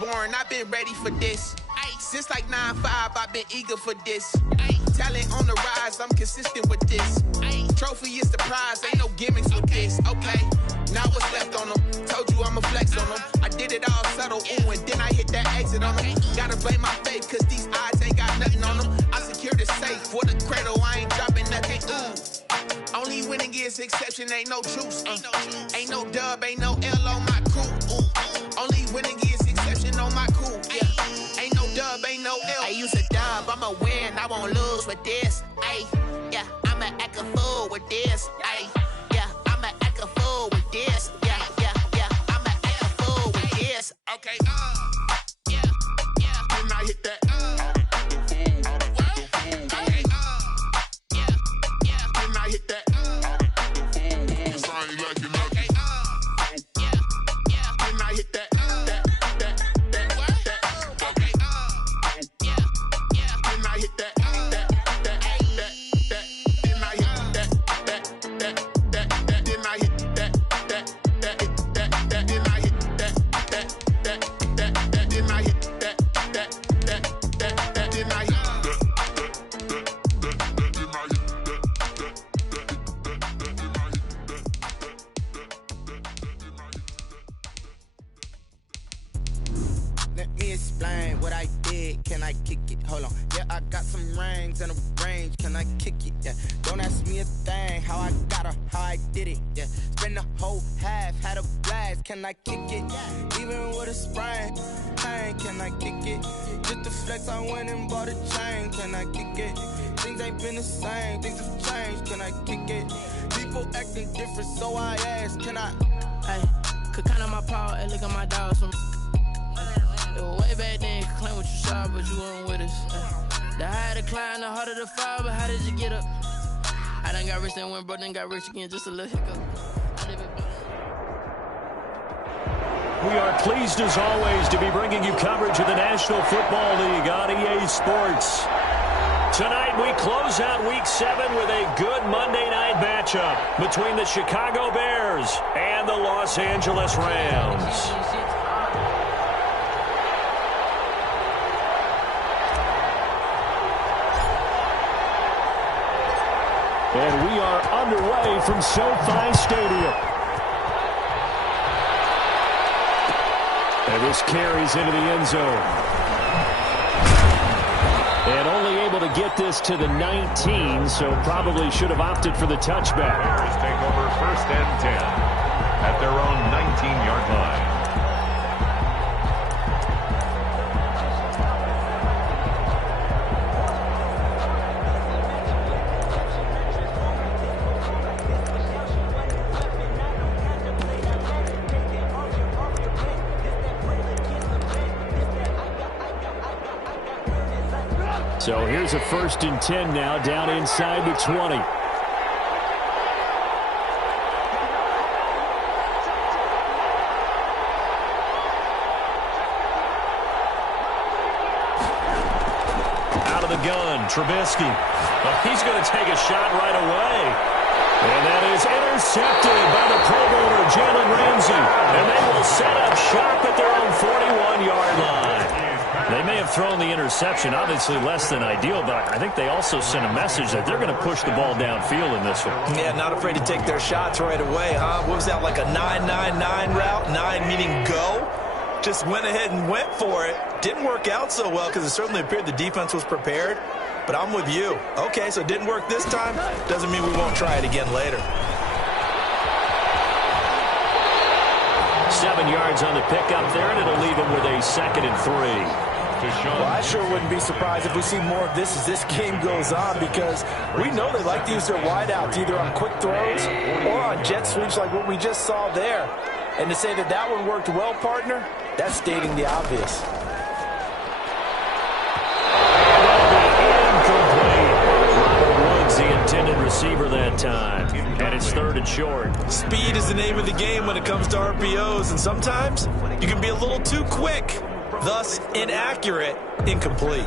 born, I've been ready for this. Since like 9-5, I've been eager for this. Talent on the rise, I'm consistent with this. Trophy is the prize, ain't no gimmicks with this. Okay, now what's left on them? Told you I'ma flex on them. I did it all subtle, ooh, and then I hit that exit on them. Gotta blame my faith, cause these odds ain't got nothing on them. I secure the safe for the cradle, I ain't dropping nothing, ooh. Only winning is exception, ain't no truce. Ain't no dub, ain't no L on my crew, ooh. Only winning is exception on my crew, yeah. Ain't no dub, ain't no L. I use a dub, I'ma win, I won't lose with this. Ay, yeah, I'ma act a fool with this. Ay, yeah, I'ma act a fool with this. Yeah, yeah, yeah, I'ma act a fool with this. Okay, yeah, yeah. Then I hit that. Okay, yeah, yeah. Then I hit that. Cause I ain't like it. Okay, yeah, yeah. Then I hit that. Can I kick it? Even with a sprain, pain, can I kick it? Just to flex, I went and bought a chain. Can I kick it? Things ain't been the same, things have changed. Can I kick it? People acting different, so I ask, can I? Hey, could count on my power and look at my dogs from. It was way back then, could claim what you saw, but you weren't with us. The higher the climb, the harder the fall, but how did you get up? I done got rich and went broke, then got rich again, just a little hiccup. We are pleased as always to be bringing you coverage of the National Football League on EA Sports. Tonight we close out Week 7 with a good Monday night matchup between the Chicago Bears and the Los Angeles Rams. And we are underway from SoFi Stadium. And this carries into the end zone. And only able to get this to the 19, so probably should have opted for the touchback. Bears take over 1st and 10 at their own 19-yard line. So here's a 1st and 10 now, down inside the 20. Out of the gun, Trubisky. Well, he's going to take a shot right away. And that is intercepted by the Pro Bowler, Jalen Ramsey. And they will set up shop at their own 41-yard line. They may have thrown the interception, obviously less than ideal, but I think they also sent a message that they're going to push the ball downfield in this one. Yeah, not afraid to take their shots right away, huh? What was that, like a 9-9-9 route? 9 meaning go? Just went ahead and went for it. Didn't work out so well because it certainly appeared the defense was prepared. But I'm with you. Okay, so it didn't work this time. Doesn't mean we won't try it again later. 7 yards on the pickup there, and it'll leave him with a 2nd and 3. Well, I sure wouldn't be surprised if we see more of this as this game goes on, because we know they like to use their wideouts either on quick throws or on jet sweeps like what we just saw there. And to say that that one worked well, partner, that's stating the obvious. The intended receiver that time. And it's 3rd and short. Speed is the name of the game when it comes to RPOs, and sometimes you can be a little too quick, thus inaccurate, incomplete.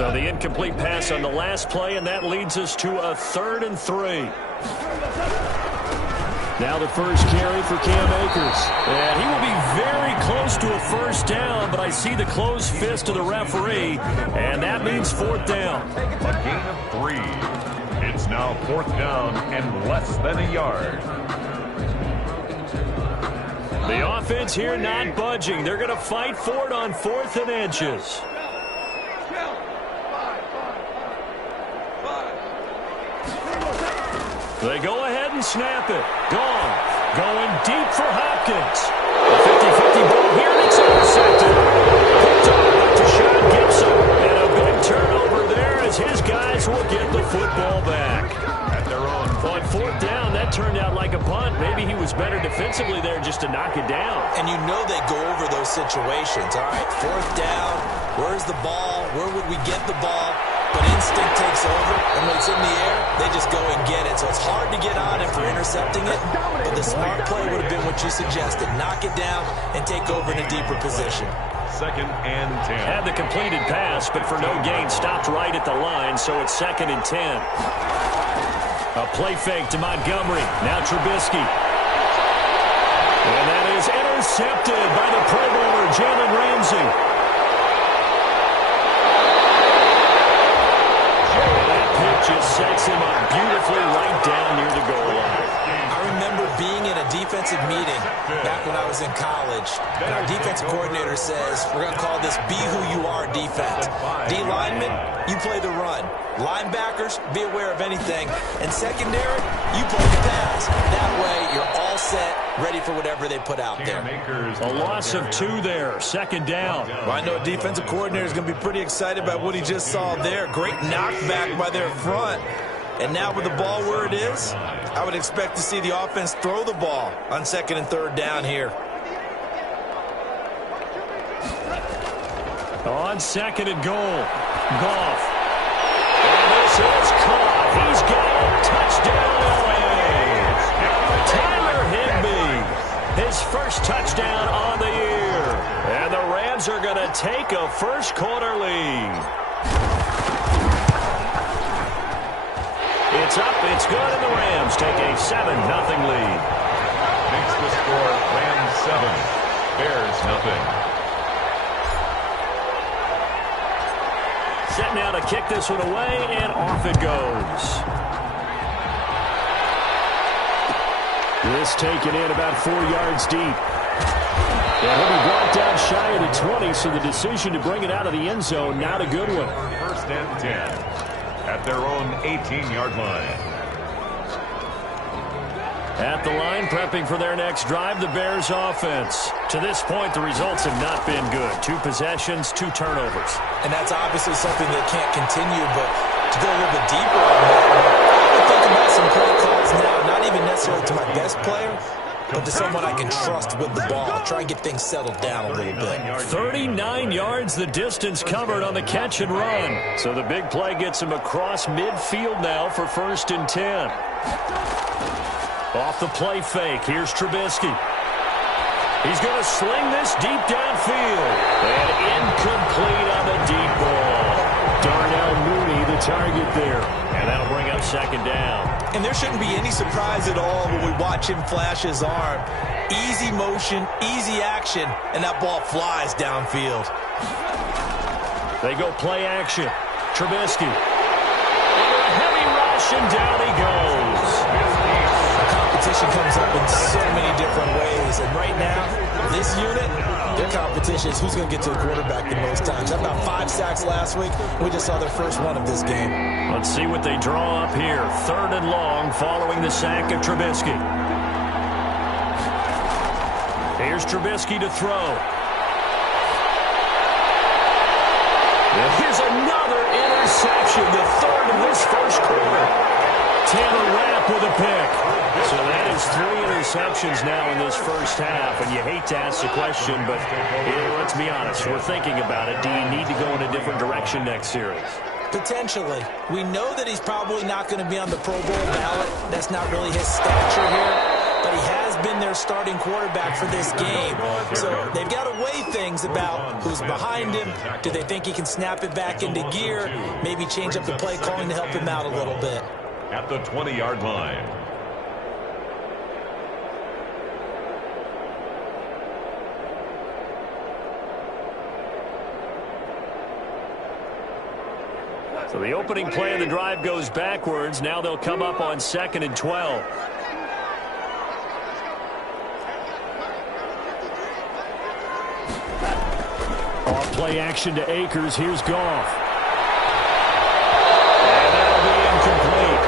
So the incomplete pass on the last play, and that leads us to a 3rd and 3. Now the first carry for Cam Akers. And he will be very close to a first down, but I see the closed fist of the referee, and that means 4th down. A gain of 3. It's now 4th down and less than a yard. The offense here not budging. They're going to fight for it on 4th and inches. They go ahead and snap it. Gone. Going deep for Hopkins. A 50-50 ball here, and it's intercepted. Picked off by Deshaun Gibson. And a big turnover there as his guys will get the football back. At their own. On 4th down, that turned out like a punt. Maybe he was better defensively there just to knock it down. And you know they go over those situations. All right, 4th down. Where's the ball? Where would we get the ball? But instinct takes over, and when it's in the air, they just go and get it. So it's hard to get on him for intercepting it, but the smart play would have been what you suggested. Knock it down and take over in a deeper position. 2nd and 10. Had the completed pass, but for no gain, stopped right at the line, so it's 2nd and 10. A play fake to Montgomery. Now Trubisky. And that is intercepted by the Pro Bowler, Jalen Ramsey. Just sets him up beautifully right down near the goal line. I remember being in a defensive meeting back when I was in college, and our defensive coordinator says, we're going to call this be who you are defense. D linemen, you play the run. Linebackers, be aware of anything. And secondary, you play the pass. That way, you're all set, ready for whatever they put out there. A loss of 2 there, 2nd down. Well, I know a defensive coordinator is going to be pretty excited about what he just saw there. Great knockback by their front. And now with the ball where it is, I would expect to see the offense throw the ball on 2nd and 3rd down here. On 2nd and goal, Goff. And this is caught. He's got it. Touchdown, LA. Tyler Higbee, his first touchdown on the year. And the Rams are going to take a first quarter lead. It's up, it's good, and the Rams take a 7-0 lead. Makes the score Rams 7, Bears nothing. Set now to kick this one away, and off it goes. This taken in about 4 yards deep. And he'll be brought down shy of the 20, so the decision to bring it out of the end zone, not a good one. 1st and 10. At their own 18-yard line. At the line, prepping for their next drive, the Bears offense. To this point, the results have not been good. 2 possessions, 2 turnovers. And that's obviously something that can't continue, but to go a little bit deeper on that, I think about some play calls now, not even necessarily to my best player, but to someone I can trust with the ball. Try and get things settled down a little bit. 39 yards the distance covered on the catch and run. So the big play gets him across midfield now for 1st and 10. Off the play fake, here's Trubisky. He's going to sling this deep downfield. And incomplete on the deep ball. Darnell Mooney, the target there. And that'll bring up 2nd down. And there shouldn't be any surprise at all when we watch him flash his arm. Easy motion, easy action, and that ball flies downfield. They go play action. Trubisky. Under a heavy rush, and down he goes. Competition comes up in so many different ways, and right now, this unit, their competition is who's going to get to the quarterback the most times. About 5 sacks last week. We just saw their first one of this game. Let's see what they draw up here. 3rd and long following the sack of Trubisky. Here's Trubisky to throw. And here's another interception, the 3rd of this first quarter. Taylor Rapp with a pick. So that is 3 interceptions now in this first half. And you hate to ask the question, but let's be honest. We're thinking about it. Do you need to go in a different direction next series? Potentially. We know that he's probably not going to be on the Pro Bowl ballot. That's not really his stature here. but he has been their starting quarterback for this game. So they've got to weigh things about who's behind him. Do they think he can snap it back into gear? Maybe change up the play calling to help him out a little bit. At the 20-yard line. So the opening play of the drive goes backwards. Now they'll come up on 2nd and 12. Off play action to Akers. Here's Goff. And that'll be incomplete.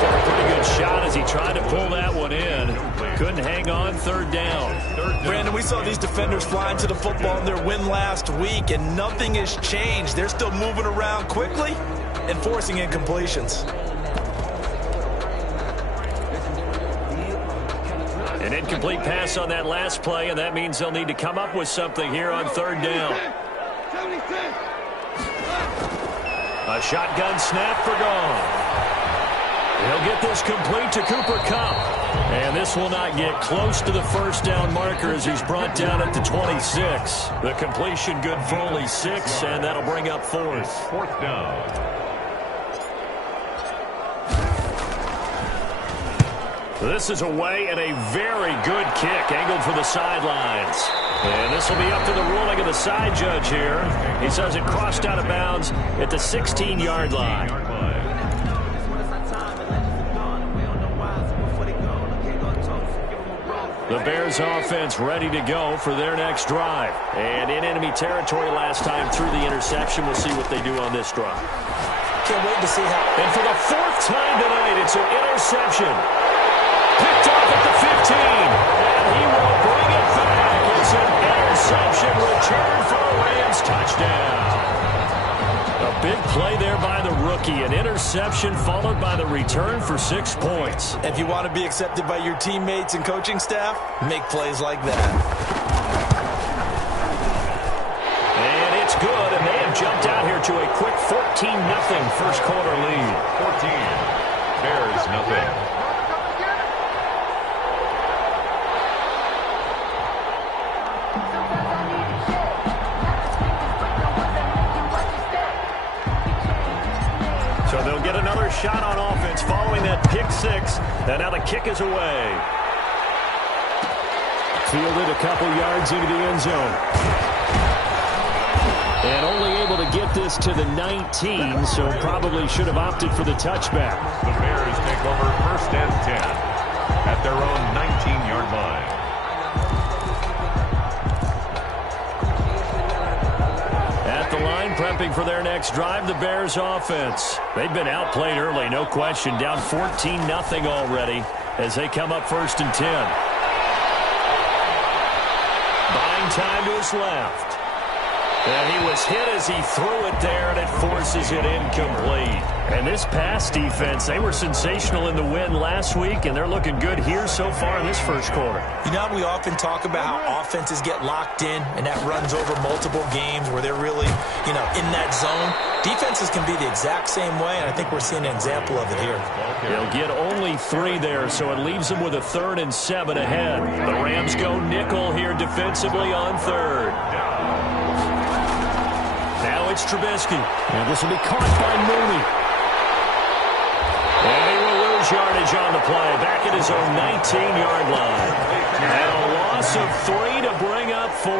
Took a pretty good shot as he tried to pull that one in. Couldn't hang on. 3rd down. Brandon, we saw these defenders flying to the football in their win last week, and nothing has changed. They're still moving around quickly and forcing incompletions. An incomplete pass on that last play, and that means they'll need to come up with something here on 3rd down. A shotgun snap for Goff. He'll get this complete to Cooper Kupp. And this will not get close to the 1st down marker as he's brought down at the 26. The completion good for only 6, and that'll bring up 4th. 4th down. This is away and a very good kick angled for the sidelines. And this will be up to the ruling of the side judge here. He says it crossed out of bounds at the 16-yard line. The Bears offense ready to go for their next drive. And in enemy territory last time through the interception. We'll see what they do on this drive. Can't wait to see how. And for the 4th time tonight, it's an interception. Picked off at the 15, and he will bring it back. It's an interception return for a Rams touchdown. A big play there by the rookie. An interception followed by the return for 6 points. If you want to be accepted by your teammates and coaching staff, make plays like that. And it's good, and they have jumped out here to a quick 14-0 first quarter lead. 14. Bears nothing. So they'll get another shot on offense following that pick 6. And now the kick is away. Fielded a couple yards into the end zone. And only able to get this to the 19, so probably should have opted for the touchback. The Bears take over 1st and 10 at their own 19-yard line. The line prepping for their next drive, the Bears offense. They've been outplayed early, no question. Down 14-0 already as they come up 1st and 10. Buying time to his left. And he was hit as he threw it there, and it forces it incomplete. And this pass defense, they were sensational in the win last week, and they're looking good here so far in this first quarter. You know, we often talk about how offenses get locked in, and that runs over multiple games where they're really, in that zone. Defenses can be the exact same way, and I think we're seeing an example of it here. They'll get only 3 there, so it leaves them with a 3rd and 7 ahead. The Rams go nickel here defensively on 3rd. Now it's Trubisky. And this will be caught by Mooney. And he will lose yardage on the play. Back at his own 19-yard line. And a loss of 3 to bring up 4.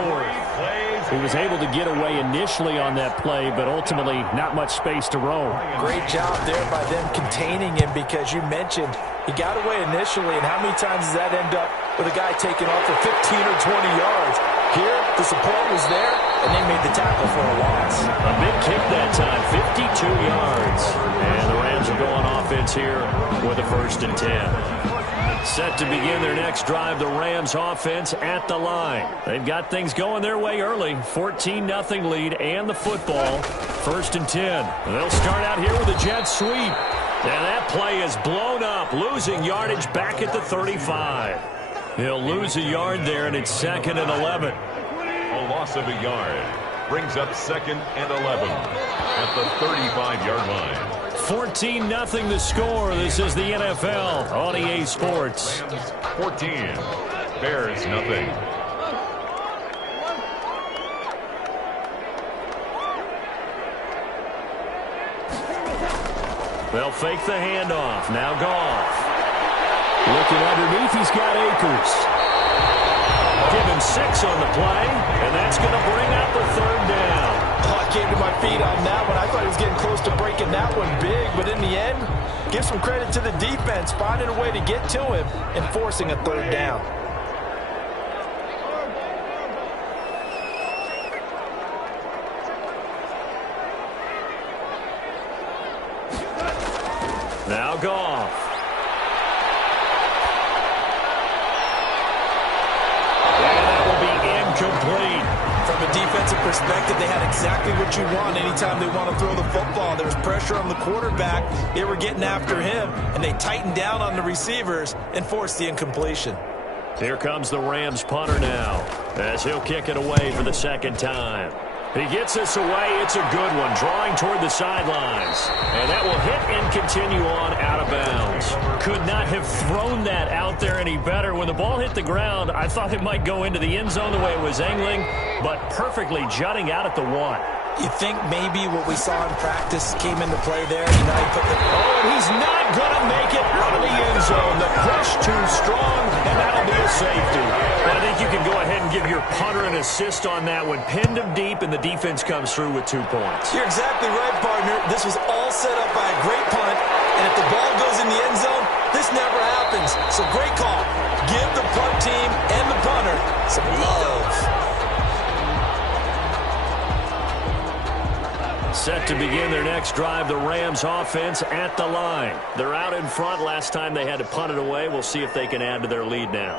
He was able to get away initially on that play, but ultimately not much space to roam. Great job there by them containing him, because you mentioned he got away initially, and how many times does that end up with a guy taking off for 15 or 20 yards? Here, the support was there, and they made the tackle for a loss. A big kick that time, 52 yards. And the Rams are going offense here with a 1st and 10. Set to begin their next drive, the Rams offense at the line. They've got things going their way early. 14-0 lead and the football. 1st and 10. They'll start out here with a jet sweep. And that play is blown up, losing yardage back at the 35. He'll lose a yard there, and it's 2nd and 11. A loss of a yard brings up 2nd and 11 at the 35-yard line. 14-0 the score. This is the NFL on EA Sports. 14. Bears nothing. They'll fake the handoff. Now Goff. Looking underneath, he's got Akers. Give him 6 on the play, and that's going to bring up the third down. I came to my feet on that one. I thought he was getting close to breaking that one big, but in the end, give some credit to the defense, finding a way to get to him and forcing a third down. Now Goff. And that will be incomplete. From a defensive perspective, they had exactly what you want anytime they want to throw the football. There was pressure on the quarterback. They were getting after him, and they tightened down on the receivers and forced the incompletion. Here comes the Rams punter now, as he'll kick it away for the second time. He gets this away. It's a good one, drawing toward the sidelines. And that will hit and continue on out of bounds. Could not have thrown that out there any better. When the ball hit the ground, I thought it might go into the end zone the way it was angling, but perfectly jutting out at the 1. You think maybe what we saw in practice came into play there? You know, he put the... Oh, and he's not going to make it out of the end zone. The push too strong, and that'll be a safety. Well, I think you can go ahead and give your punter an assist on that one. Pinned him deep, and the defense comes through with 2 points. You're exactly right, partner. This was all set up by a great punt, and if the ball goes in the end zone, this never happens. So great call. Give the punt team and the punter some love. Set to begin their next drive, the Rams offense at the line. They're out in front. Last time they had to punt it away. We'll see if they can add to their lead now.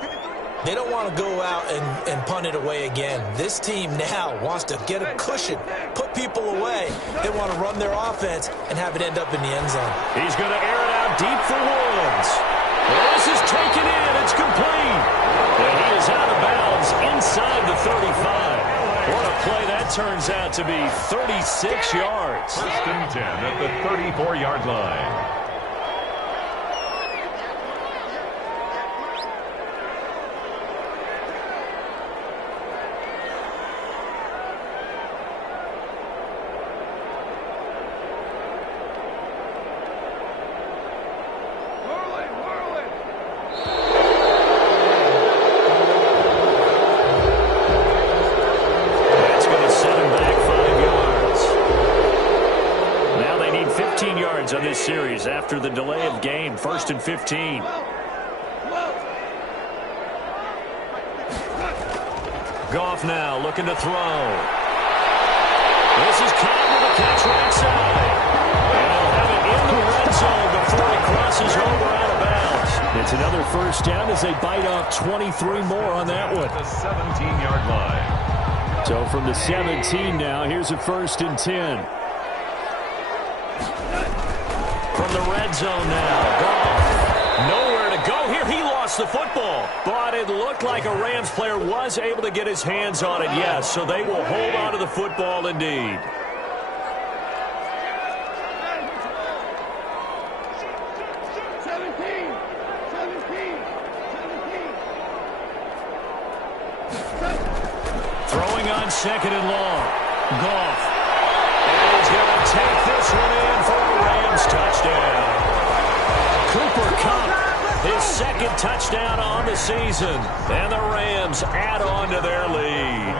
They don't want to go out and punt it away again. This team now wants to get a cushion, put people away. They want to run their offense and have it end up in the end zone. He's going to air it out deep for Woods. This is taken in. It's complete. And he is out of bounds inside the 35. What a play that turns out to be. 36 yards. 1st and 10 at the 34-yard line. On this series after the delay of game. 1st and 15. Goff now looking to throw. This is caught with a catch right side. And they'll have it in the red zone before he crosses over out of bounds. It's another 1st down as they bite off 23 more on that one. The 17-yard line. So from the 17 now, here's a 1st and 10. From the red zone now, Goff. Nowhere to go here. He lost the football, but it looked like a Rams player was able to get his hands on it, yes. So they will hold on to the football indeed. Throwing on 2nd and long. Goff. And he's going to take this one in for a Rams touchdown. Cooper Kupp, his 2nd touchdown on the season. And the Rams add on to their lead.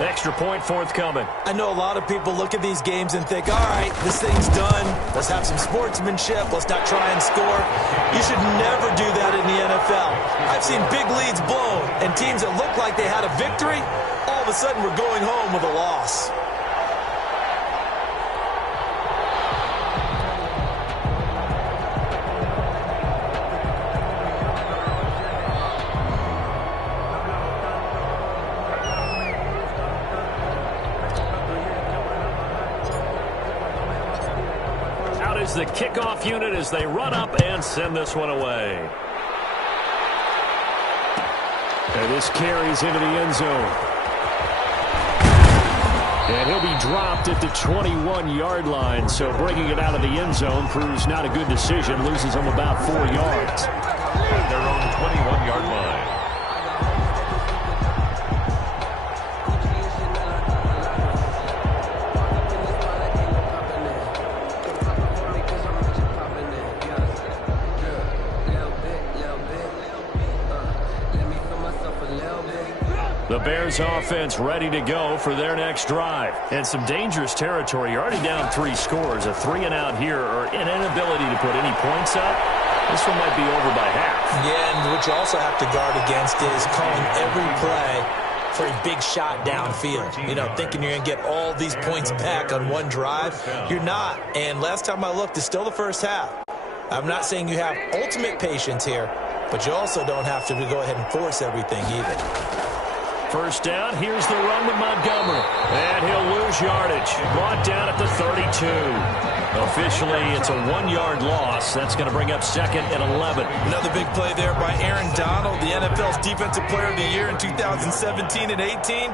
Extra point forthcoming. I know a lot of people look at these games and think, all right, this thing's done. Let's have some sportsmanship. Let's not try and score. You should never do that in the NFL. I've seen big leads blown and teams that look like they had a victory, all of a sudden we're going home with a loss. The kickoff unit as they run up and send this one away. And this carries into the end zone. And he'll be dropped at the 21-yard line. So bringing it out of the end zone proves not a good decision. Loses them about 4 yards. At their own 21-yard line. The Bears offense ready to go for their next drive. And some dangerous territory. You're already down 3 scores. A 3-and-out here or an inability to put any points up. This one might be over by half. Yeah, and what you also have to guard against is calling every play for a big shot downfield. You know, thinking you're going to get all these points back on one drive. You're not. And last time I looked, it's still the first half. I'm not saying you have ultimate patience here, but you also don't have to go ahead and force everything either. First down, here's the run with Montgomery. And he'll lose yardage. Brought down at the 32. Officially, it's a 1-yard loss. That's going to bring up 2nd and 11. Another big play there by Aaron Donald, the NFL's Defensive Player of the Year in 2017 and 18.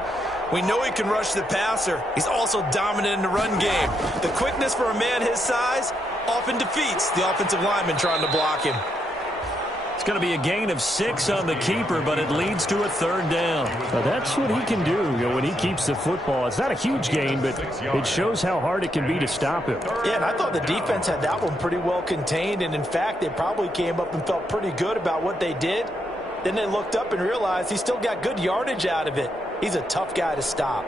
We know he can rush the passer. He's also dominant in the run game. The quickness for a man his size often defeats the offensive lineman trying to block him. It's going to be a gain of 6 on the keeper, but it leads to a 3rd down. Now that's what he can do, when he keeps the football. It's not a huge gain, but it shows how hard it can be to stop him. Yeah, and I thought the defense had that one pretty well contained, and in fact, they probably came up and felt pretty good about what they did. Then they looked up and realized he still got good yardage out of it. He's a tough guy to stop.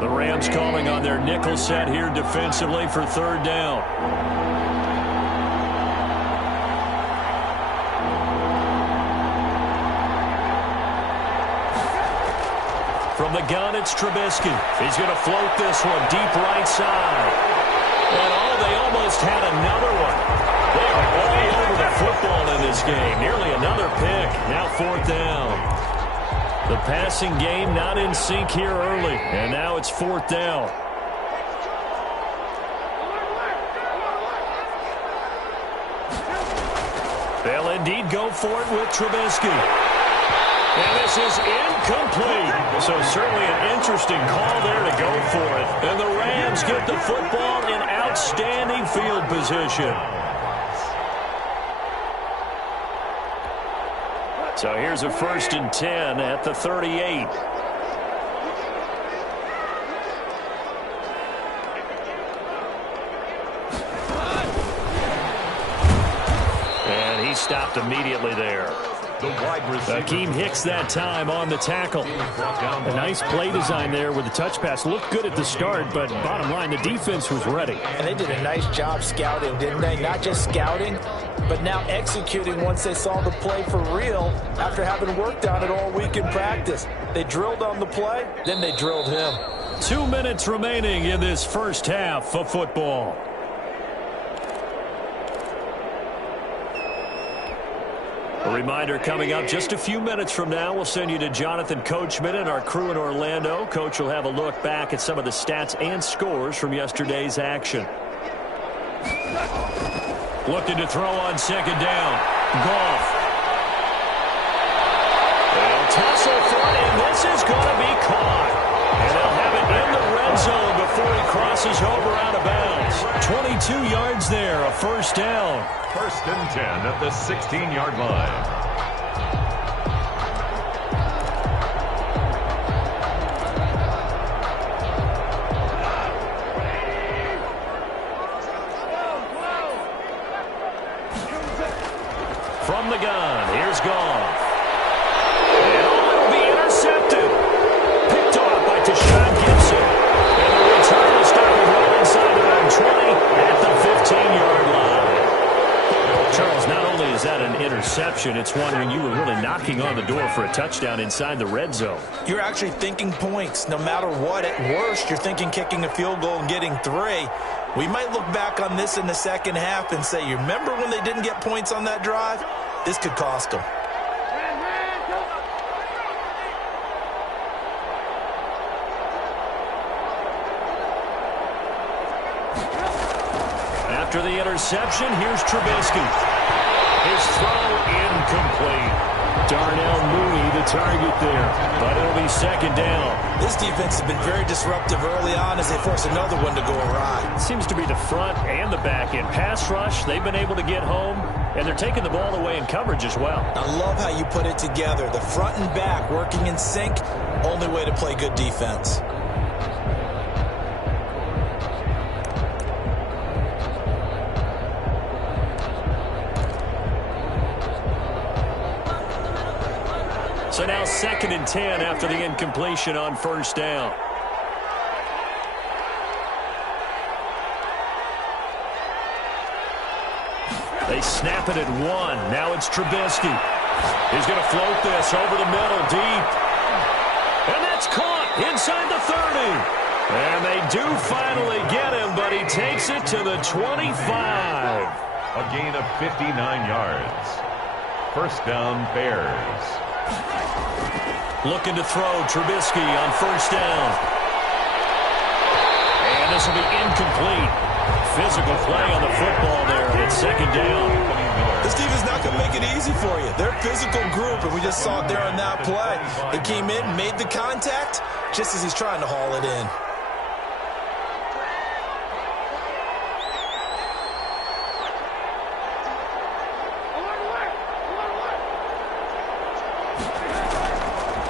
The Rams calling on their nickel set here defensively for 3rd down. From the gun, it's Trubisky. He's going to float this one deep right side. And they almost had another one. They are all over the football in this game. Nearly another pick. Now 4th down. The passing game not in sync here early, and now it's 4th down. They'll indeed go for it with Trubisky. And this is incomplete. So certainly an interesting call there to go for it. And the Rams get the football in outstanding field position. So here's a 1st and 10 at the 38. And he stopped immediately there. Akeem Hicks that time on the tackle. A nice play design there with the touch pass. Looked good at the start, but bottom line, the defense was ready. And they did a nice job scouting, didn't they? Not just scouting, but now executing once they saw the play for real after having worked on it all week in practice. They drilled on the play, then they drilled him. 2 minutes remaining in this first half of football. A reminder coming up just a few minutes from now, we'll send you to Jonathan Coachman and our crew in Orlando. Coach will have a look back at some of the stats and scores from yesterday's action. Looking to throw on 2nd down. Goff. They'll tussle for it, and this is going to be caught. And they'll have it in the red zone before he crosses over out of bounds. 22 yards there, a 1st down. 1st and 10 at the 16-yard line. From the gun, here's Goff. And it'll be intercepted. Picked off by Tashawn Gibson. And the return will start with one inside the 20 at the 15-yard line. Charles, not only is that an interception, it's one when you were really knocking on the door for a touchdown inside the red zone. You're actually thinking points. No matter what, at worst, you're thinking kicking a field goal and getting 3. We might look back on this in the second half and say, you remember when they didn't get points on that drive? This could cost them. After the interception, here's Trubisky. His throw incomplete. Darnell Mooney, the target there. But it'll be second down. This defense has been very disruptive early on as they force another one to go awry. It seems to be the front and the back end. Pass rush, they've been able to get home, and they're taking the ball away in coverage as well. I love how you put it together. The front and back working in sync, only way to play good defense. So now 2nd and 10 after the incompletion on first down. They snap it at 1. Now it's Trubisky. He's going to float this over the middle deep. And that's caught inside the 30. And they do finally get him, but he takes it to the 25. A gain of 59 yards. First down, Bears. Looking to throw Trubisky on first down. And this will be incomplete. Physical play on the football there, and it's second down. This defense is not going to make it easy for you. They're a physical group, and we just saw it there on that play. They came in, made the contact, just as he's trying to haul it in.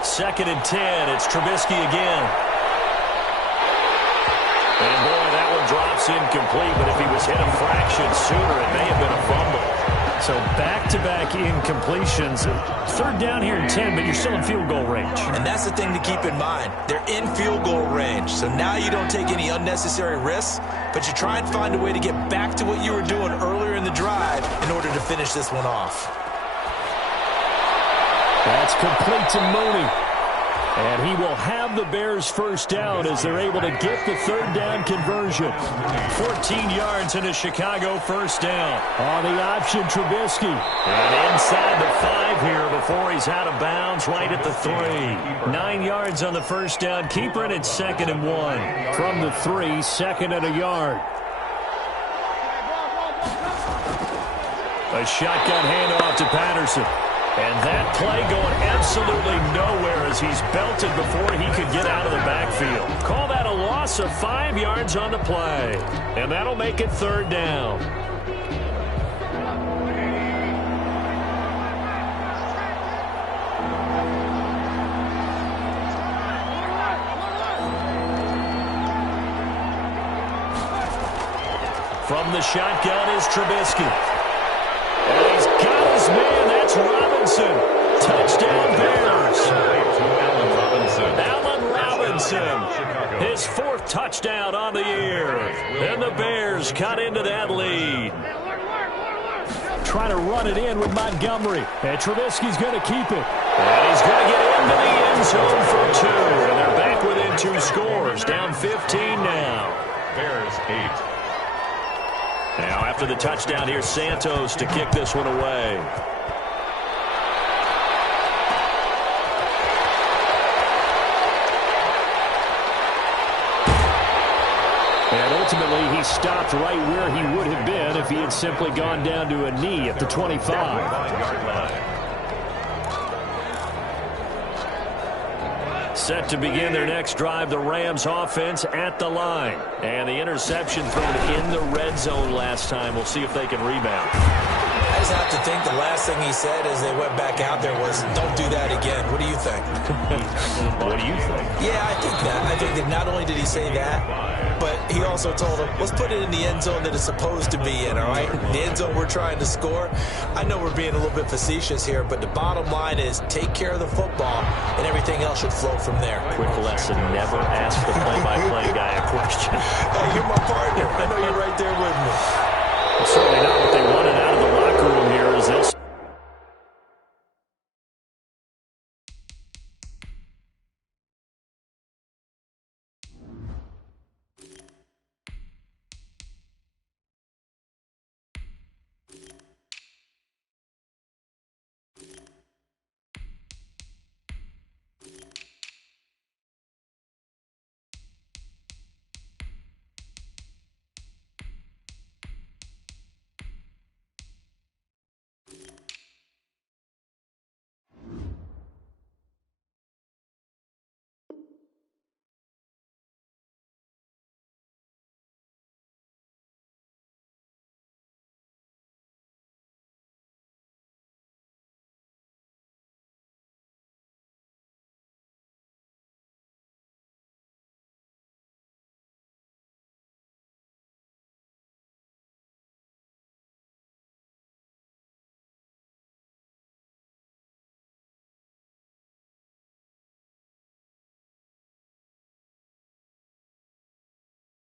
Second and 10. It's Trubisky again. And boy, that one drops incomplete, but if he was hit a fraction sooner, it may have been a fumble. So back-to-back incompletions. Third down here in 10, but you're still in field goal range. And that's the thing to keep in mind. They're in field goal range. So now you don't take any unnecessary risks, but you try and find a way to get back to what you were doing earlier in the drive in order to finish this one off. That's complete to Mooney. And he will have the Bears first down as they're able to get the third down conversion. 14 yards in a Chicago first down. On the option, Trubisky. And inside the 5 here before he's out of bounds right at the 3. 9 yards on the first down. Keeper it at 2nd and 1. From the 3, 2nd and a yard. A shotgun handoff to Patterson. And that play going absolutely nowhere as he's belted before he could get out of the backfield. Call that a loss of 5 yards on the play. And that'll make it third down. From the shotgun is Trubisky. And he's got his man. That's Robinson. Touchdown Bears. Allen Robinson. His 4th touchdown on the year. And the Bears cut into that lead. Trying to run it in with Montgomery. And Trubisky's going to keep it. And he's going to get into the end zone for 2. And they're back within 2 scores. Down 15 now. Bears 8. Now, after the touchdown, here's Santos to kick this one away. And ultimately, he stopped right where he would have been if he had simply gone down to a knee at the 25. Set to begin their next drive, the Rams offense at the line. And the interception thrown in the red zone last time. We'll see if they can rebound. I just have to think the last thing he said as they went back out there was, don't do that again. What do you think? What do you think? Yeah, I think that. I think that not only did he say that, but he also told him, let's put it in the end zone that it's supposed to be in, all right? The end zone we're trying to score. I know we're being a little bit facetious here, but the bottom line is take care of the football, and everything else should flow from there. Quick lesson, never ask the play-by-play guy a question. Hey, you're my partner. I know you're right there with me. Well, certainly not what they wanted out of the locker room here as they'll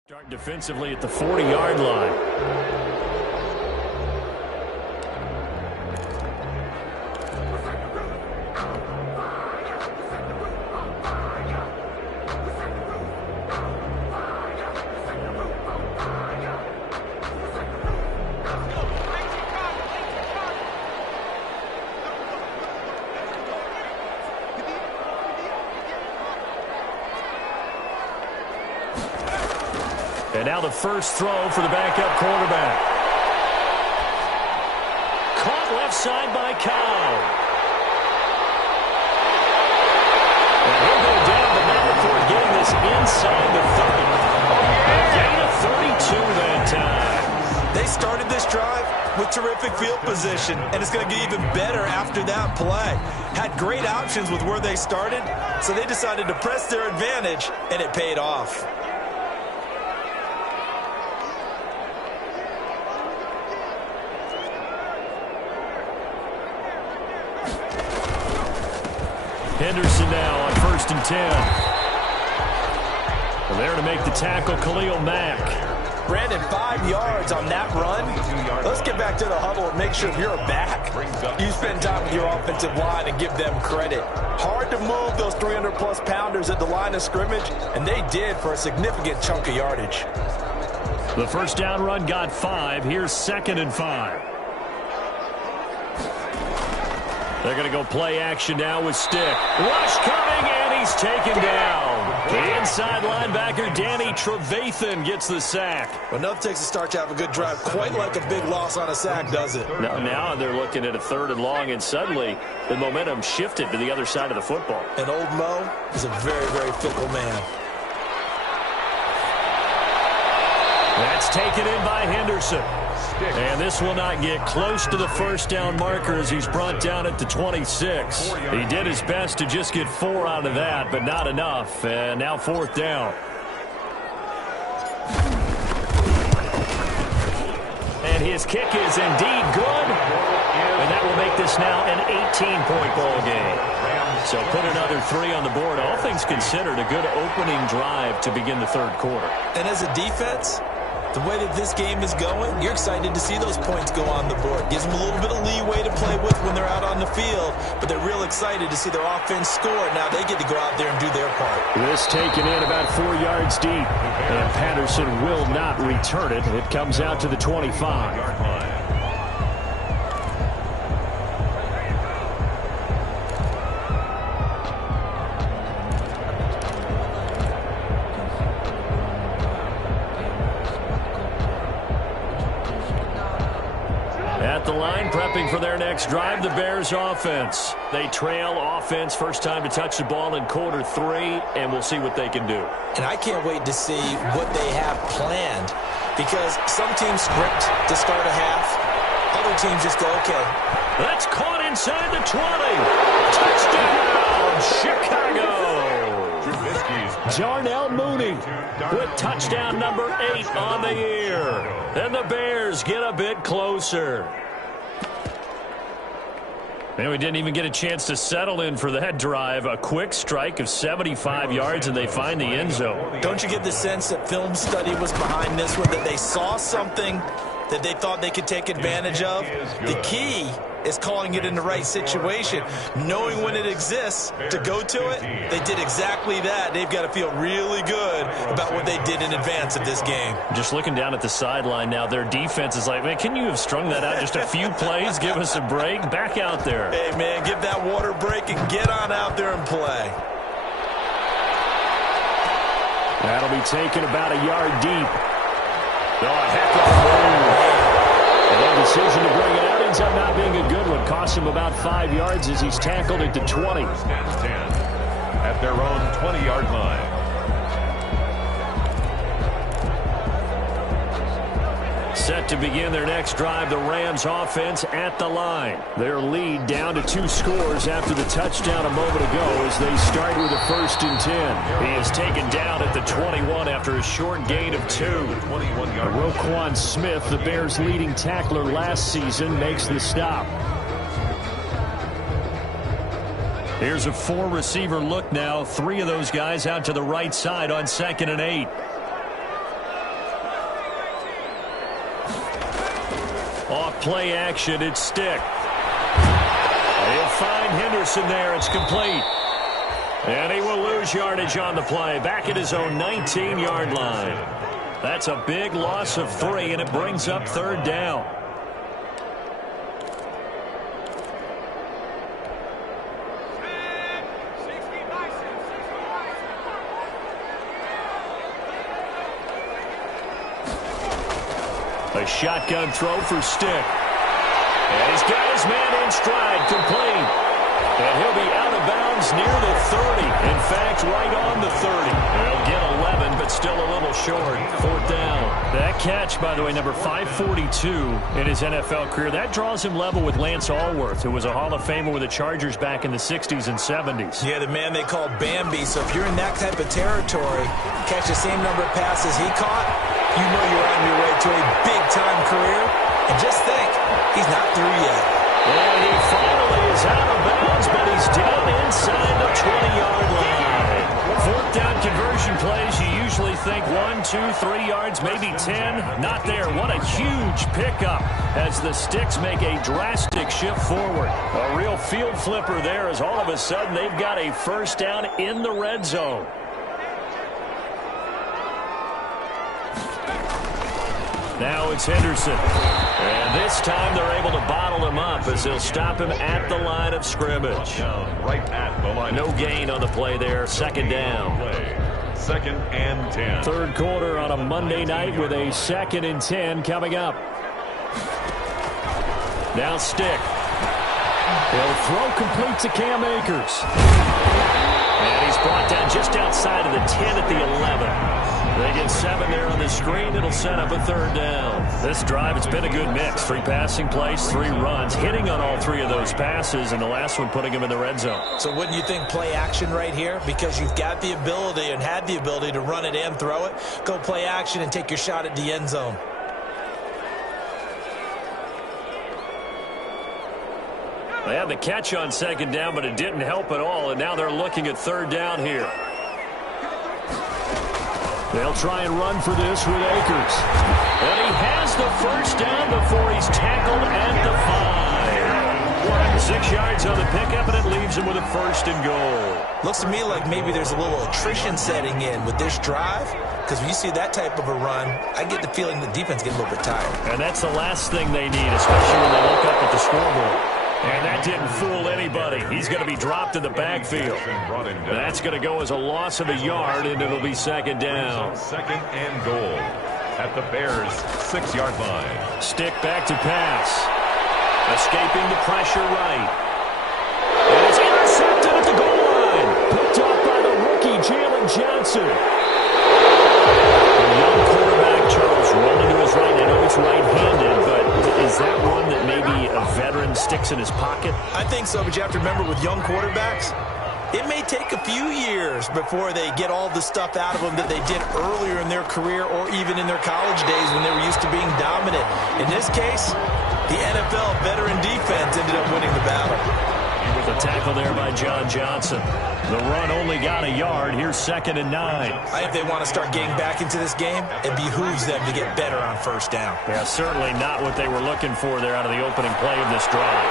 Start defensively at the 40-yard line. And now the first throw for the backup quarterback. Caught left side by Cow. And he'll go down, but not before getting this inside the 30. A gain of 32 that time. They started this drive with terrific field position, and it's going to get even better after that play. Had great options with where they started, so they decided to press their advantage, and it paid off. Henderson now on 1st and 10. Well, there to make the tackle, Khalil Mack. Brandon, 5 yards on that run. Let's get back to the huddle and make sure you're back. You spend time with your offensive line and give them credit. Hard to move those 300-plus pounders at the line of scrimmage, and they did for a significant chunk of yardage. The first down run got 5. Here's 2nd and 5. They're going to go play action now with Stick. Rush coming, and he's taken down. The inside linebacker, Danny Trevathan, gets the sack. Well, enough takes a start to have a good drive. Quite like a big loss on a sack, does it? Now they're looking at a 3rd and long, and suddenly the momentum shifted to the other side of the football. And old Mo is a very, very fickle man. That's taken in by Henderson. And this will not get close to the first down marker as he's brought down at the 26. He did his best to just get 4 out of that, but not enough. And now 4th down. And his kick is indeed good. And that will make this now an 18-point ball game. So put another 3 on the board. All things considered, a good opening drive to begin the 3rd quarter. And as a defense, the way that this game is going, you're excited to see those points go on the board. Gives them a little bit of leeway to play with when they're out on the field, but they're real excited to see their offense score. Now they get to go out there and do their part. This taken in about 4 yards deep, and Patterson will not return it. It comes out to the 25. At the line, prepping for their next drive, the Bears offense. They trail offense, first time to touch the ball in quarter 3, and we'll see what they can do. And I can't wait to see what they have planned, because some teams script to start a half. Other teams just go, okay. That's caught inside the 20. Touchdown, Chicago! Jarnell Mooney with touchdown number 8 on the year. And the Bears get a bit closer. And we didn't even get a chance to settle in for that drive. A quick strike of 75 yards, and they find the end zone. Don't you get the sense that film study was behind this one, that they saw something that they thought they could take advantage of? The key is calling it in the right situation, knowing when it exists to go to it. They did exactly that. They've got to feel really good about what they did in advance of this game. Just looking down at the sideline now, their defense is like, man, can you have strung that out just a few plays? Give us a break. Back out there. Hey, man, give that water break and get on out there and play. That'll be taken about a yard deep. Oh, a heck of a move. And their decision to bring it out ends up not being a good one. Costs him about 5 yards as he's tackled at the 20. At their own 20-yard line. Set to begin their next drive, the Rams offense at the line. Their lead down to 2 scores after the touchdown a moment ago as they start with a 1st and 10. He is taken down at the 21 after a short gain of 2. Roquan Smith, the Bears' leading tackler last season, makes the stop. Here's a 4-receiver look now. 3 of those guys out to the right side on 2nd and 8. Off play action, it's Stick. He'll find Henderson there. It's complete. And he will lose yardage on the play. Back at his own 19-yard line. That's a big loss of 3, and it brings up third down. A shotgun throw for Stick. And he's got his man in stride, complete. And he'll be out of bounds near the 30. In fact, right on the 30. They'll get 11, but still a little short. Fourth down. That catch, by the way, number 542 in his NFL career, that draws him level with Lance Allworth, who was a Hall of Famer with the Chargers back in the 60s and 70s. Yeah, the man they called Bambi. So if you're in that type of territory, catch the same number of passes he caught, you know you're on your way to a big-time career. And just think, he's not through yet. And he finally is out of bounds, but he's down inside the 20-yard line. Fourth down conversion plays, you usually think 1, 2, 3 yards, maybe 10. Not there. What a huge pickup as the Sticks make a drastic shift forward. A real field flipper there as all of a sudden they've got a first down in the red zone. Now it's Henderson. And this time they're able to bottle him up as they'll stop him at the line of scrimmage. Right at the line. No gain on the play there. Second down. Second and 10. Third quarter on a Monday night with a 2nd and 10 coming up. Now Stick. He'll throw complete to Cam Akers. And he's brought down just outside of the 10 at the 11. They get 7 there on the screen. It'll set up a third down. This drive, it's been a good mix. 3 passing plays, 3 runs, hitting on all 3 of those passes, and the last one putting him in the red zone. So wouldn't you think play action right here? Because you've got the ability and had the ability to run it and throw it. Go play action and take your shot at the end zone. They had the catch on second down, but it didn't help at all, and now they're looking at third down here. They'll try and run for this with Akers. And he has the first down before he's tackled at the 5. 6 yards on the pickup, and it leaves him with a 1st and goal. Looks to me like maybe there's a little attrition setting in with this drive. Because when you see that type of a run, I get the feeling the defense gets a little bit tired. And that's the last thing they need, especially when they look up at the scoreboard. And that didn't fool anybody. He's going to be dropped in the backfield. That's going to go as a loss of a yard, and it'll be second down. Second and goal at the Bears' 6-yard line. Stick back to pass. Escaping the pressure right. And it's intercepted at the goal line. Picked off by the rookie, Jalen Johnson. The young quarterback, Charles, rolling to his right. I know he's right-handed, but is that one that maybe a veteran sticks in his pocket? I think so, but you have to remember with young quarterbacks, it may take a few years before they get all the stuff out of them that they did earlier in their career or even in their college days when they were used to being dominant. In this case, the NFL veteran defense ended up winning the battle. The tackle there by John Johnson. The run only got a yard. Here's 2nd and 9. I think they want to start getting back into this game. It behooves them to get better on first down. Yeah, certainly not what they were looking for there out of the opening play of this drive.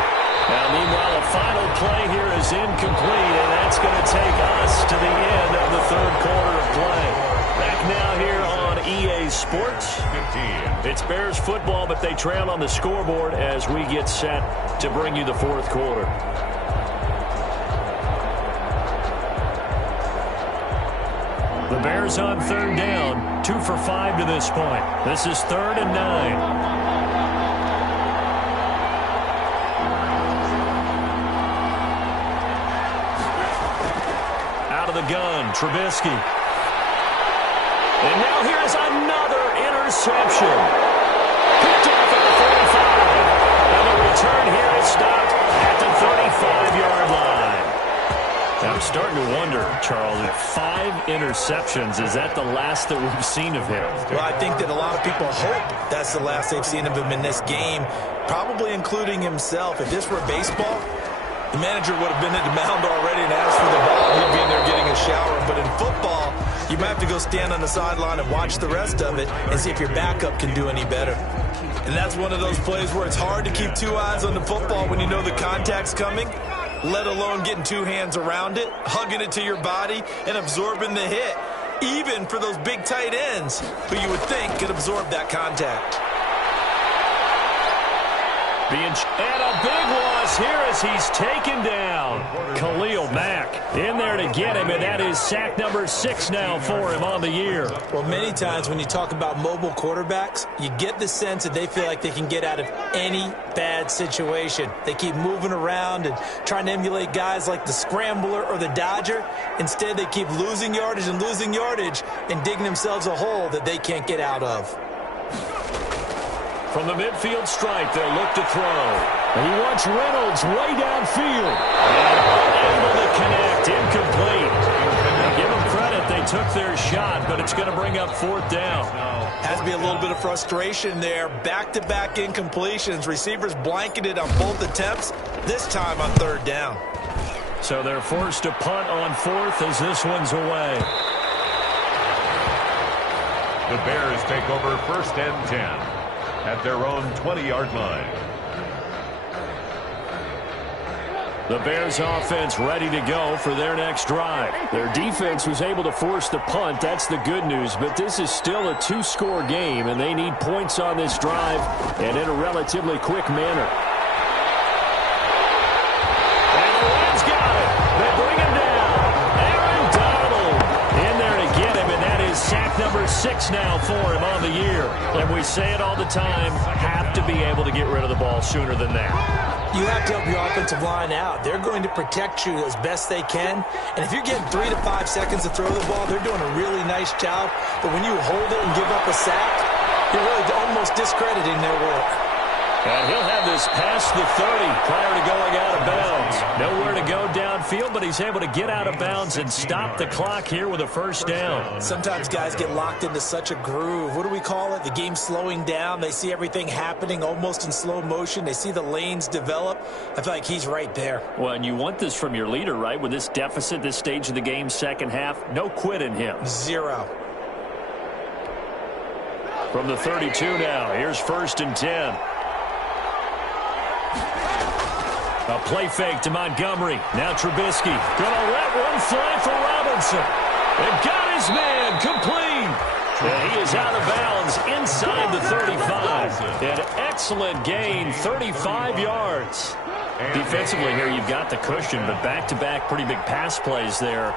Now, meanwhile, a final play here is incomplete, and that's going to take us to the end of the third quarter of play. Back now here on EA Sports. 15. It's Bears football, but they trail on the scoreboard as we get set to bring you the fourth quarter. The Bears on third down, 2 for 5 to this point. This is 3rd and 9. Out of the gun, Trubisky. And now here's another interception. Picked off at the 45. And the return here is stopped at the 35-yard line. I'm starting to wonder, Charles, if 5 interceptions, is that the last that we've seen of him? Well, I think that a lot of people hope that's the last they've seen of him in this game, probably including himself. If this were baseball, the manager would have been at the mound already and asked for the ball. He'd be in there getting a shower. But in football, you might have to go stand on the sideline and watch the rest of it and see if your backup can do any better. And that's one of those plays where it's hard to keep two eyes on the football when you know the contact's coming, let alone getting two hands around it, hugging it to your body, and absorbing the hit, even for those big tight ends who you would think could absorb that contact. And a big loss here as he's taken down. Khalil Mack in there to get him, and that is sack number 6 now for him on the year. Well, many times when you talk about mobile quarterbacks, you get the sense that they feel like they can get out of any bad situation. They keep moving around and trying to emulate guys like the scrambler or the dodger. Instead, they keep losing yardage and digging themselves a hole that they can't get out of. From the midfield stripe, they'll look to throw. And he wants Reynolds way downfield. And unable to connect, incomplete. Now give them credit, they took their shot, but it's going to bring up 4th down. Has to be a little bit of frustration there. Back-to-back incompletions. Receivers blanketed on both attempts, this time on 3rd down. So they're forced to punt on 4th as this one's away. The Bears take over 1st and 10. At their own 20-yard line. The Bears offense ready to go for their next drive. Their defense was able to force the punt. That's the good news. But this is still a 2-score game, and they need points on this drive and in a relatively quick manner. And the Rams got it. They bring him down. Aaron Donald in there to get him, and that is sack number 6 now for him on the year. And we say it all the time, have to be able to get rid of the ball sooner than that. You have to help your offensive line out. They're going to protect you as best they can. And if you're getting 3 to 5 seconds to throw the ball, they're doing a really nice job. But when you hold it and give up a sack, you're really almost discrediting their work. And he'll have this past the 30 prior to going out of bounds. Nowhere to go downfield, but he's able to get out of bounds and stop the clock here with a 1st down. Sometimes guys get locked into such a groove. What do we call it? The game's slowing down. They see everything happening almost in slow motion. They see the lanes develop. I feel like he's right there. Well, and you want this from your leader, right? With this deficit, this stage of the game, second half, no quit in him. 0. From the 32 now, here's 1st and 10. A play fake to Montgomery. Now Trubisky. Gonna let one fly for Robinson. And got his man complete. And he is out of bounds inside the 35. An excellent gain, 35 yards. Defensively here, you've got the cushion, but back-to-back pretty big pass plays there.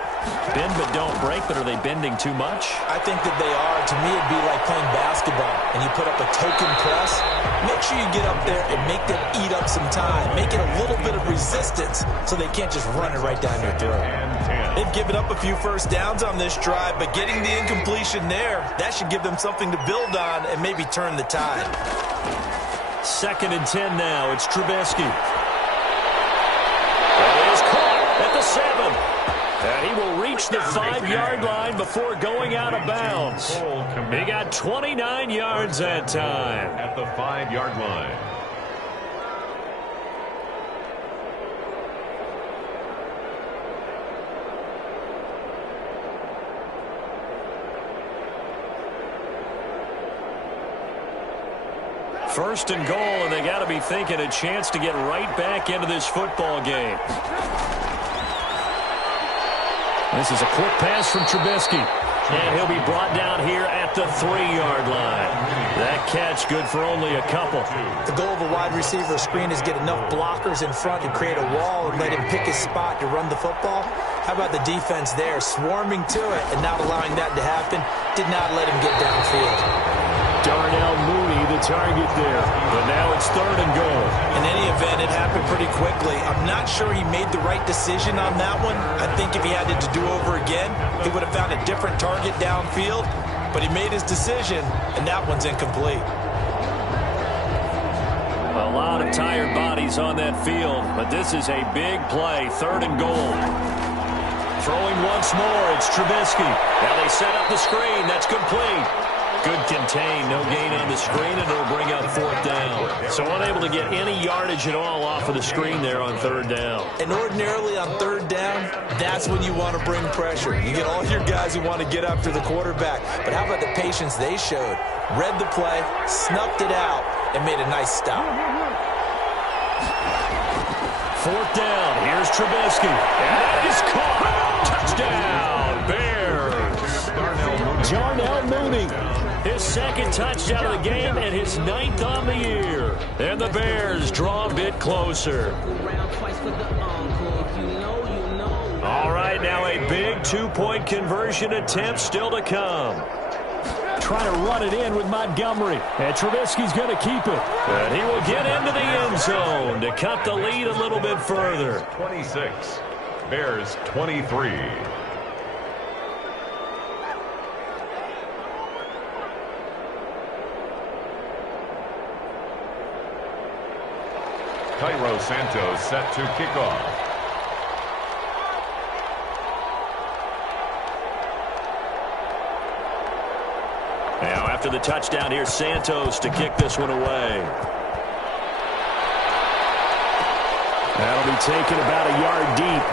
Bend but don't break, but are they bending too much? I think that they are. To me, it'd be like playing basketball, and you put up a token press. Make sure you get up there and make them eat up some time. Make it a little bit of resistance so they can't just run it right down your throat. They've given up a few 1st downs on this drive, but getting the incompletion there, that should give them something to build on and maybe turn the tide. 2nd and 10 now. It's Trubisky. It is caught at the 7. And he will reach the 5-yard line before going out of bounds. He got 29 yards that time. At the 5-yard line. First and goal, and they got to be thinking a chance to get right back into this football game. This is a quick pass from Trubisky. And he'll be brought down here at the 3-yard line. That catch good for only a couple. The goal of a wide receiver screen is get enough blockers in front to create a wall and let him pick his spot to run the football. How about the defense there, swarming to it and not allowing that to happen? Did not let him get downfield. Darnell Mooney, the target there. But now it's 3rd and goal. In any event, it happened pretty quickly. I'm not sure he made the right decision on that one. I think if he had it to do over again, he would have found a different target downfield. But he made his decision, and that one's incomplete. A lot of tired bodies on that field, but this is a big play. 3rd and goal. Throwing once more, it's Trubisky. Now they set up the screen. That's complete. Good contain, no gain on the screen, and it'll bring up 4th down. So unable to get any yardage at all off of the screen there on 3rd down. And ordinarily on 3rd down, that's when you want to bring pressure. You get all your guys who want to get after the quarterback. But how about the patience they showed? Read the play, snuffed it out, and made a nice stop. Fourth down. Here's Trubisky. And that is caught. Touchdown, Bears. Darnell Mooney. His second touchdown of the game and his 9th on the year. And the Bears draw a bit closer. All right, now a big 2-point conversion attempt still to come. Trying to run it in with Montgomery. And Trubisky's going to keep it. And he will get into the end zone to cut the lead a little bit further. 26, Bears 23. Cairo Santos set to kick off. Now after the touchdown, here's Santos to kick this one away. That'll be taken about a yard deep.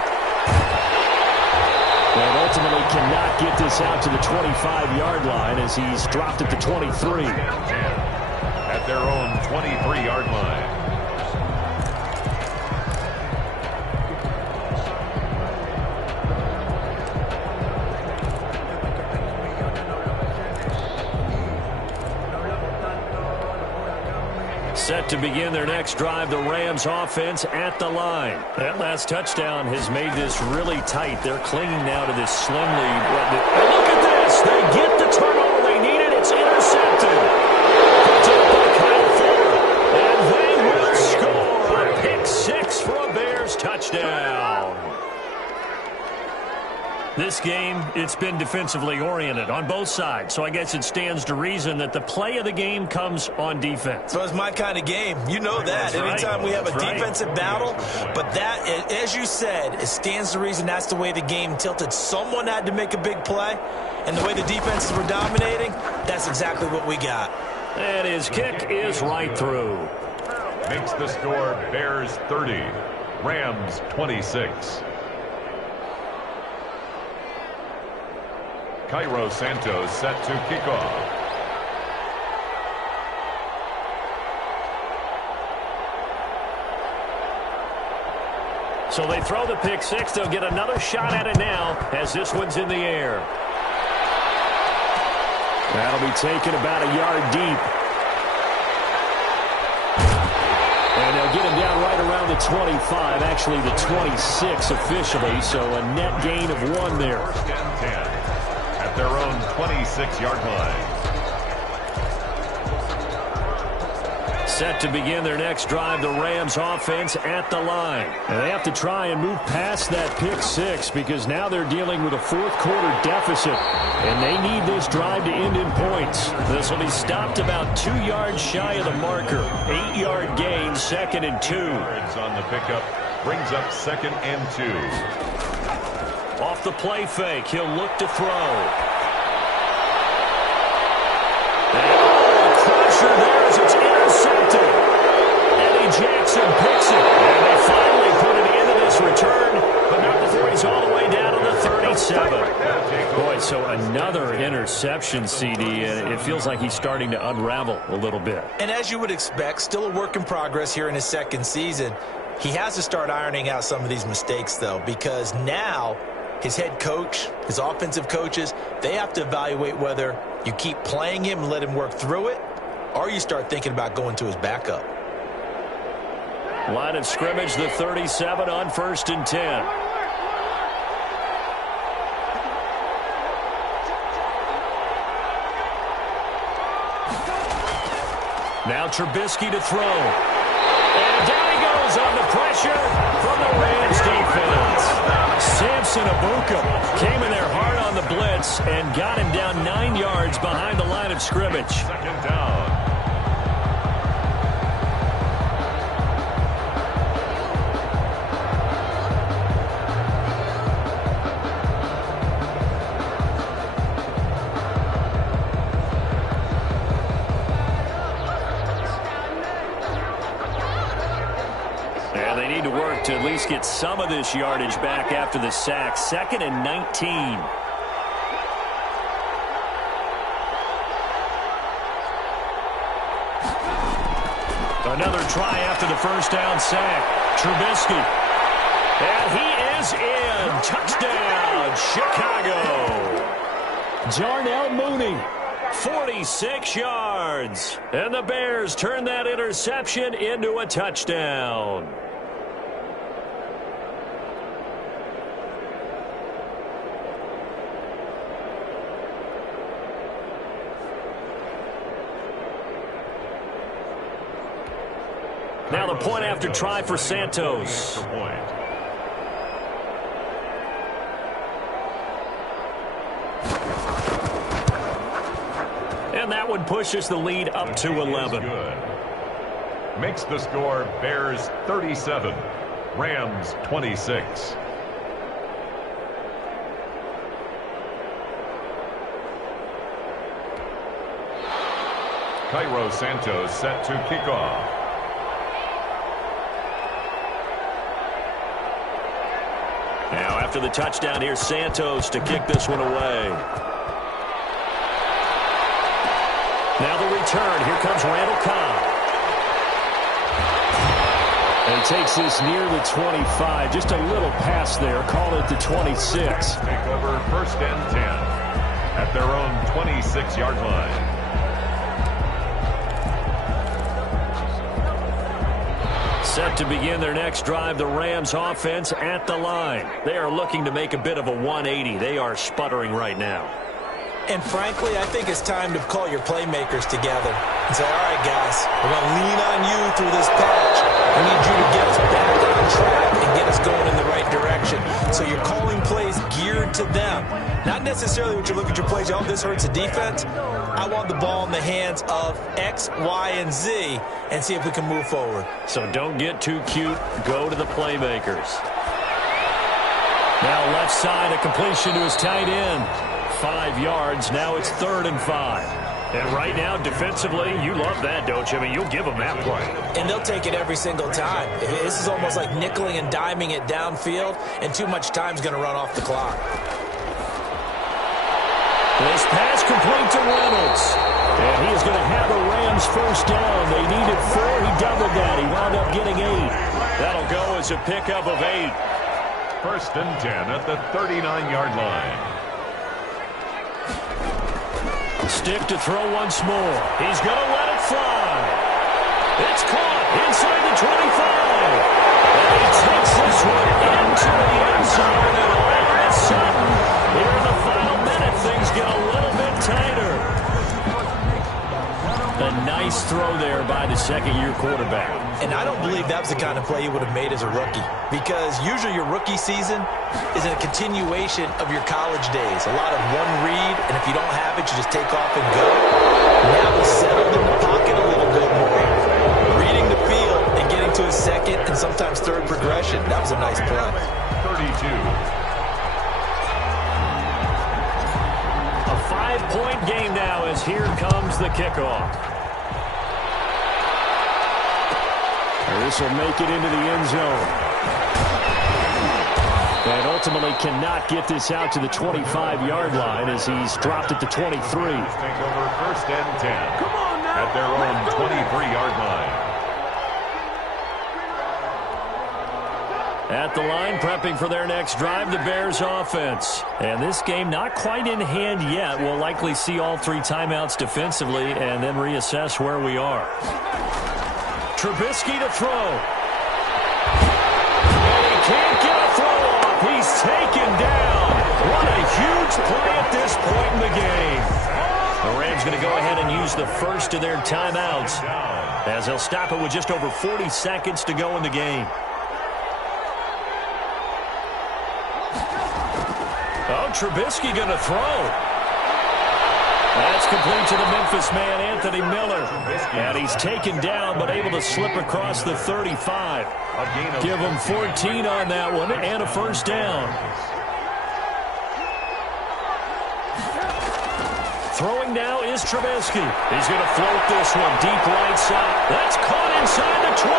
And ultimately cannot get this out to the 25-yard line as he's dropped at the 23. At their own 23-yard line. Set to begin their next drive, the Rams offense at the line. That last touchdown has made this really tight. They're clinging now to this slim lead. And look at this. They get the turnover they needed. It's intercepted. Picked up by Kyle Fuller. And they will score a pick six for a Bears touchdown. This game, it's been defensively oriented on both sides, so I guess it stands to reason that the play of the game comes on defense. So it's my kind of game. You know that. Anytime we have a defensive battle, but that, as you said, it stands to reason that's the way the game tilted. Someone had to make a big play, and the way the defenses were dominating, that's exactly what we got. And his kick is right through. Makes the score Bears 30, Rams 26. Cairo Santos set to kick off. So they throw the pick six. They'll get another shot at it now as this one's in the air. That'll be taken about a yard deep. And they'll get him down right around the 25, actually the 26 officially, so a net gain of 1 there. First and 10. Their own 26-yard line. Set to begin their next drive, the Rams offense at the line. And they have to try and move past that pick six because now they're dealing with a fourth-quarter deficit. And they need this drive to end in points. This will be stopped about 2 yards shy of the marker. 8-yard gain, 2nd and 2. On the pickup brings up 2nd and 2. Off the play fake, he'll look to throw. And pressure there as it's intercepted. Eddie Jackson picks it. And they finally put an end to this return, but not before he's all the way down to the 37. Boy, so another interception, CD, and it feels like he's starting to unravel a little bit. And as you would expect, still a work in progress here in his second season. He has to start ironing out some of these mistakes, though, because now his head coach, his offensive coaches, they have to evaluate whether you keep playing him and let him work through it, or you start thinking about going to his backup. Line of scrimmage, the 37 on 1st and 10. Now Trubisky to throw. And down he goes on the pressure from the Rams defense. Samson Abuka came in there hard on the blitz and got him down 9 yards behind the line of scrimmage. 2nd down. And they need to work to at least get some of this yardage back after the sack. 2nd and 19. Another try after the first down sack. Trubisky. And he is in. Touchdown, Chicago. Jarnell Mooney, 46 yards. And the Bears turn that interception into a touchdown. Now the point after try for Santos. And that one pushes the lead up to 11. Makes the score Bears 37, Rams 26. Cairo Santos set to kick off. Now after the touchdown, here's Santos to kick this one away. Now the return. Here comes Randall Cobb. And he takes this near the 25. Just a little pass there. Call it the 26. Take over first and 10 at their own 26-yard line. Set to begin their next drive, the Rams offense at the line. They are looking to make a bit of a 180. They are sputtering right now. And frankly, I think it's time to call your playmakers together and say, all right, guys, we're going to lean on you through this patch. We need you to get us back on track and get us going in the right direction. So you're calling plays geared to them. Not necessarily what you look at your plays, oh, this hurts the defense. I want the ball in the hands of X, Y, and Z and see if we can move forward. So don't get too cute. Go to the playmakers. Now left side, a completion to his tight end. 5 yards. Now it's 3rd and 5. And right now, defensively, you love that, don't you? I mean, you'll give them that play. And they'll take it every single time. This is almost like nickeling and diming it downfield, and too much time's going to run off the clock. This pass complete to Reynolds. And he is going to have the Rams first down. They needed 4. He doubled that. He wound up getting 8. That'll go as a pickup of 8. First and 10 at the 39-yard line. Stick to throw once more. He's going to let it fly. It's caught inside the 25. And he takes this one into the end zone. And all of a sudden, here in the final minute, things get a little bit tighter. A nice throw there by the second-year quarterback. And I don't believe that was the kind of play he would have made as a rookie, because usually your rookie season is a continuation of your college days. A lot of one read, and if you don't have it, you just take off and go. Now he's settled in the pocket a little bit more, reading the field and getting to his second and sometimes third progression. That was a nice play. 32. A 5-point game now as here comes the kickoff. This will make it into the end zone. And ultimately cannot get this out to the 25-yard line as he's dropped at the 23. Take over first and 10 at their own 23-yard line. At the line, prepping for their next drive, the Bears offense. And this game not quite in hand yet. We'll likely see all 3 timeouts defensively and then reassess where we are. Trubisky to throw. And he can't get a throw off. He's taken down. What a huge play at this point in the game. The Rams going to go ahead and use the first of their timeouts as they'll stop it with just over 40 seconds to go in the game. Oh, Trubisky going to throw. That's complete to the Memphis man, Anthony Miller. And he's taken down, but able to slip across the 35. Give him 14 on that one, and a first down. Throwing now is Trubisky. He's going to float this one deep right side. That's caught inside the 20.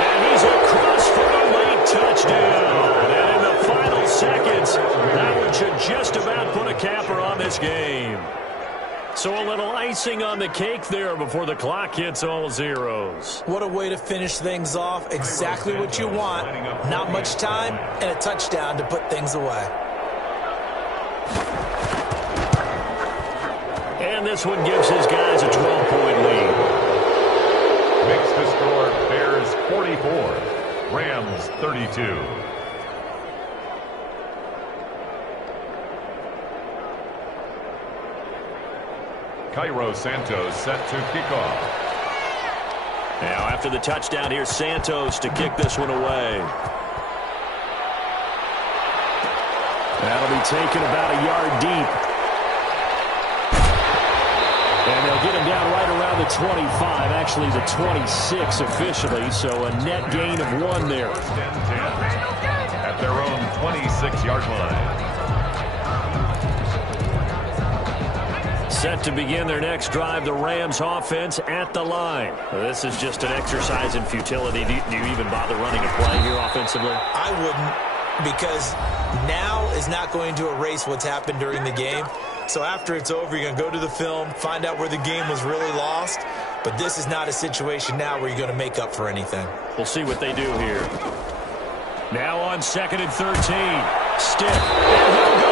And he's across for a late touchdown. And in the final seconds, that one should just about put a capper on this game. So a little icing on the cake there before the clock hits all zeros. What a way to finish things off. Exactly what you want. Not much time and a touchdown to put things away. And this one gives his guys a 12-point lead. Makes the score Bears 44, Rams 32. Cairo Santos set to kick off. Now after the touchdown, here's Santos to kick this one away. That'll be taken about a yard deep. And they'll get him down right around the 25, actually the 26 officially, so a net gain of 1 there. First and 10 at their own 26-yard line. Set to begin their next drive, the Rams offense at the line. This is just an exercise in futility. Do you even bother running a play here offensively? I wouldn't, because now is not going to erase what's happened during the game. So after it's over, you're going to go to the film, find out where the game was really lost. But this is not a situation now where you're going to make up for anything. We'll see what they do here. Now on 2nd and 13. Stiff. And he'll go